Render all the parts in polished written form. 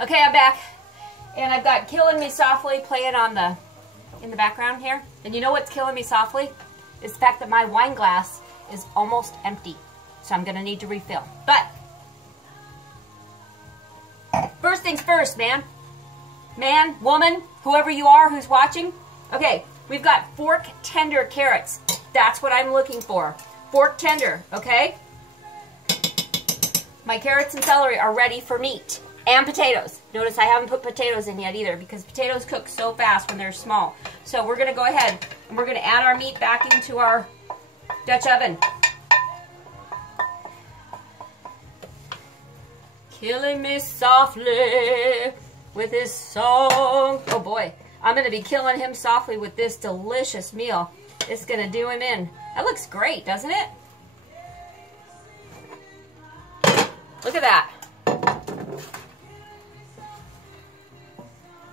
Okay, I'm back. And I've got Killing Me Softly playing on in the background here. And you know what's killing me softly? Is the fact that my wine glass is almost empty. So I'm gonna need to refill. But first things first, man, woman, whoever you are who's watching. Okay, we've got fork tender carrots. That's what I'm looking for. Fork tender, okay? My carrots and celery are ready for meat. And potatoes. Notice I haven't put potatoes in yet either because potatoes cook so fast when they're small. So we're going to go ahead and we're going to add our meat back into our Dutch oven. Killing me softly with his song. Oh boy, I'm going to be killing him softly with this delicious meal. It's going to do him in. That looks great, doesn't it? Look at that.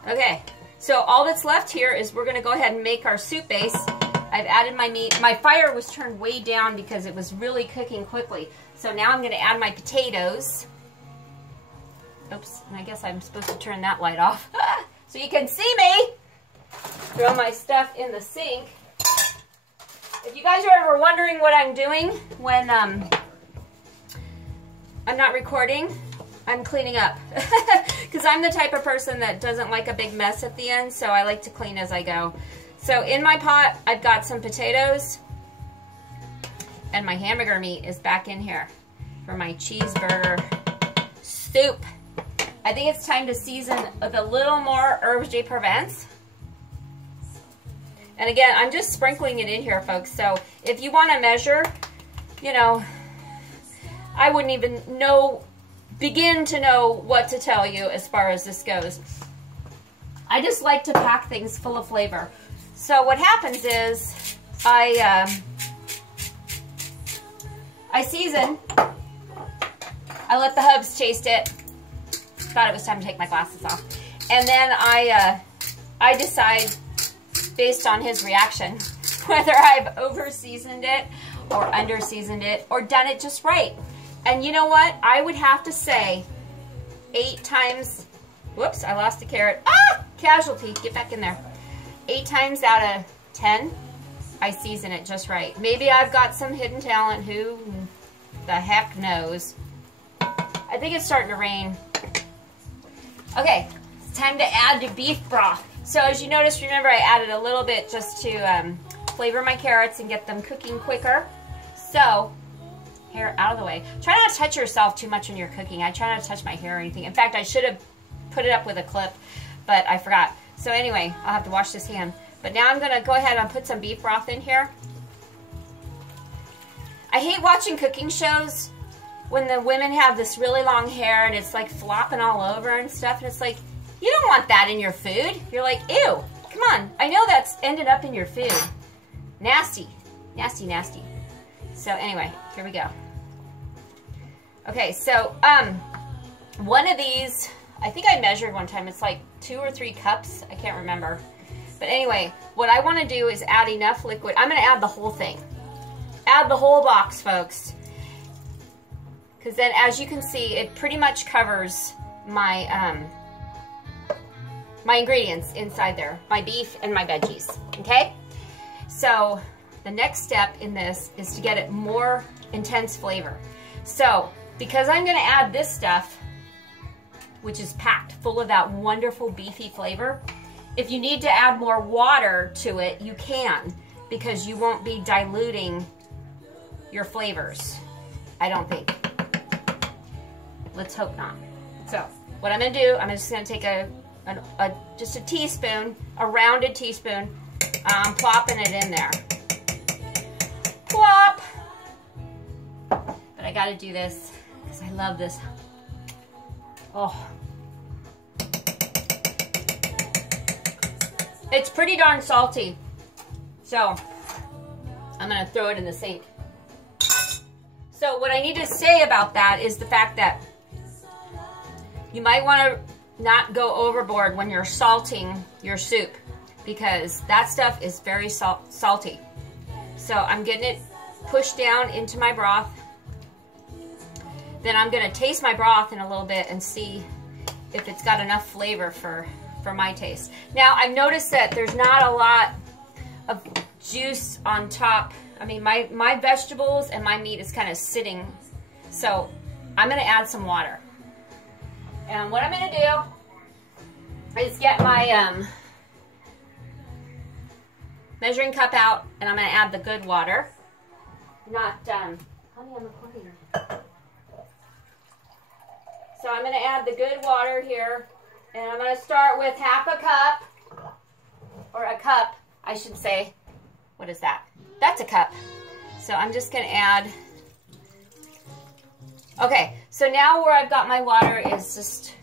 Okay, so all that's left here is we're going to go ahead and make our soup base. I've added my meat. My fire was turned way down because it was really cooking quickly. So now I'm going to add my potatoes. Oops, and I guess I'm supposed to turn that light off so you can see me. Throw my stuff in the sink. If you guys are ever wondering what I'm doing when I'm not recording, I'm cleaning up. Because I'm the type of person that doesn't like a big mess at the end, so I like to clean as I go. So in my pot, I've got some potatoes, and my hamburger meat is back in here for my cheeseburger soup. I think it's time to season with a little more herbes de Provence. And again, I'm just sprinkling it in here, folks. So if you want to measure, you know, I wouldn't even begin to know what to tell you as far as this goes. I just like to pack things full of flavor. So what happens is I season. I let the hubs taste it. Thought it was time to take my glasses off. And then I decide, based on his reaction, whether I've over-seasoned it or under-seasoned it or done it just right. And you know what? I would have to say 8 times, whoops, I lost a carrot. Ah, casualty, get back in there. 8 times out of 10, I season it just right. Maybe I've got some hidden talent, who the heck knows. I think it's starting to rain. Okay, it's time to add the beef broth. So as you notice, remember I added a little bit just to flavor my carrots and get them cooking quicker. So, hair out of the way. Try not to touch yourself too much when you're cooking. I try not to touch my hair or anything. In fact, I should have put it up with a clip, but I forgot. So anyway, I'll have to wash this hand. But now I'm going to go ahead and put some beef broth in here. I hate watching cooking shows when the women have this really long hair and it's like flopping all over and stuff. And it's like, you don't want that in your food. You're like, ew, come on. I know that's ended up in your food. Nasty, nasty, nasty. So anyway, here we go. Okay, so one of these, I think I measured one time, it's like 2 or 3 cups, I can't remember. But anyway, what I want to do is add enough liquid. I'm going to add the whole thing. Add the whole box, folks. Because then, as you can see, it pretty much covers my my ingredients inside there. My beef and my veggies, okay? So the next step in this is to get it more intense flavor. So, because I'm going to add this stuff, which is packed full of that wonderful beefy flavor, if you need to add more water to it, you can, because you won't be diluting your flavors, I don't think. Let's hope not. So, what I'm going to do, I'm just going to take just a teaspoon, a rounded teaspoon, I'm plopping it in there. Plop! But I got to do this because I love this. Oh. It's pretty darn salty. So, I'm going to throw it in the sink. So, what I need to say about that is the fact that you might want to not go overboard when you're salting your soup, because that stuff is very salty. So I'm getting it pushed down into my broth. Then I'm going to taste my broth in a little bit and see if it's got enough flavor for my taste. Now, I've noticed that there's not a lot of juice on top. I mean, my vegetables and my meat is kind of sitting, so I'm going to add some water. And what I'm going to do is get my measuring cup out, and I'm going to add the good water. Not, honey, I'm recording. So I'm going to add the good water here, and I'm going to start with half a cup, or a cup, I should say. What is that? That's a cup. So I'm just going to add. Okay, so now where I've got my water is just,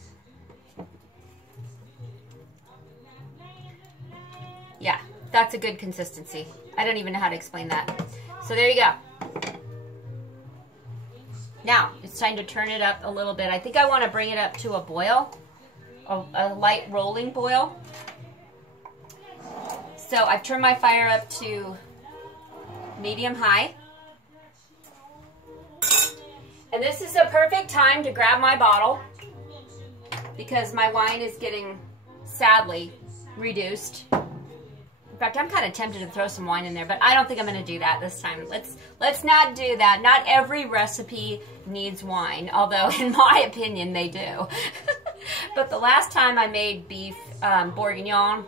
yeah, that's a good consistency. I don't even know how to explain that. So there you go. Now, it's time to turn it up a little bit. I think I want to bring it up to a boil, a light rolling boil. So I've turned my fire up to medium high. And this is a perfect time to grab my bottle because my wine is getting, sadly, reduced. In fact, I'm kind of tempted to throw some wine in there, but I don't think I'm going to do that this time. Let's not do that. Not every recipe needs wine, although in my opinion they do. But the last time I made beef bourguignon,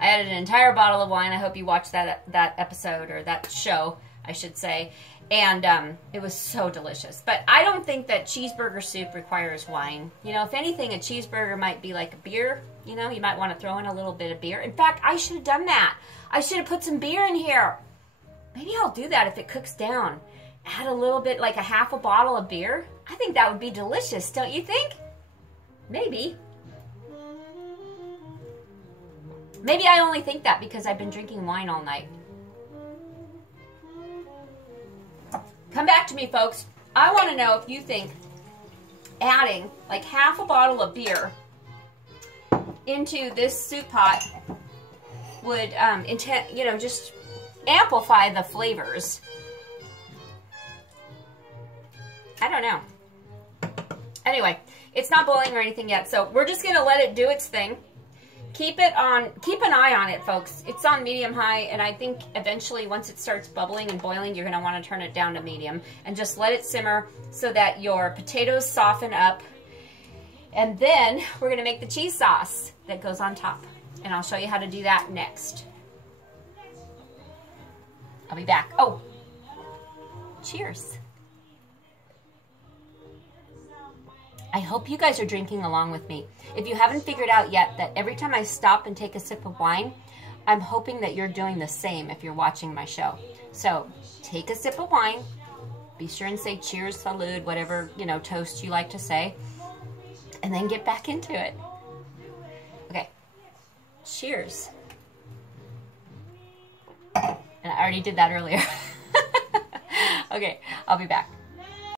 I added an entire bottle of wine. I hope you watched that episode, or that show, I should say. And it was so delicious. But I don't think that cheeseburger soup requires wine. You know, if anything, a cheeseburger might be like a beer. You know, you might want to throw in a little bit of beer. In fact, I should have done that. I should have put some beer in here. Maybe I'll do that if it cooks down. Add a little bit, like a half a bottle of beer. I think that would be delicious, don't you think? Maybe. Maybe I only think that because I've been drinking wine all night. Come back to me, folks. I want to know if you think adding like half a bottle of beer into this soup pot would, you know, just amplify the flavors. I don't know. Anyway, it's not boiling or anything yet, so we're just going to let it do its thing. Keep an eye on it, folks. It's on medium high, and I think eventually once it starts bubbling and boiling, you're going to want to turn it down to medium and just let it simmer so that your potatoes soften up. And then we're going to make the cheese sauce that goes on top, and I'll show you how to do that next. I'll be back. Oh, cheers. I hope you guys are drinking along with me. If you haven't figured out yet that every time I stop and take a sip of wine, I'm hoping that you're doing the same if you're watching my show. So take a sip of wine. Be sure and say cheers, salud, whatever, you know, toast you like to say. And then get back into it. Okay. Cheers. And I already did that earlier. Okay, I'll be back.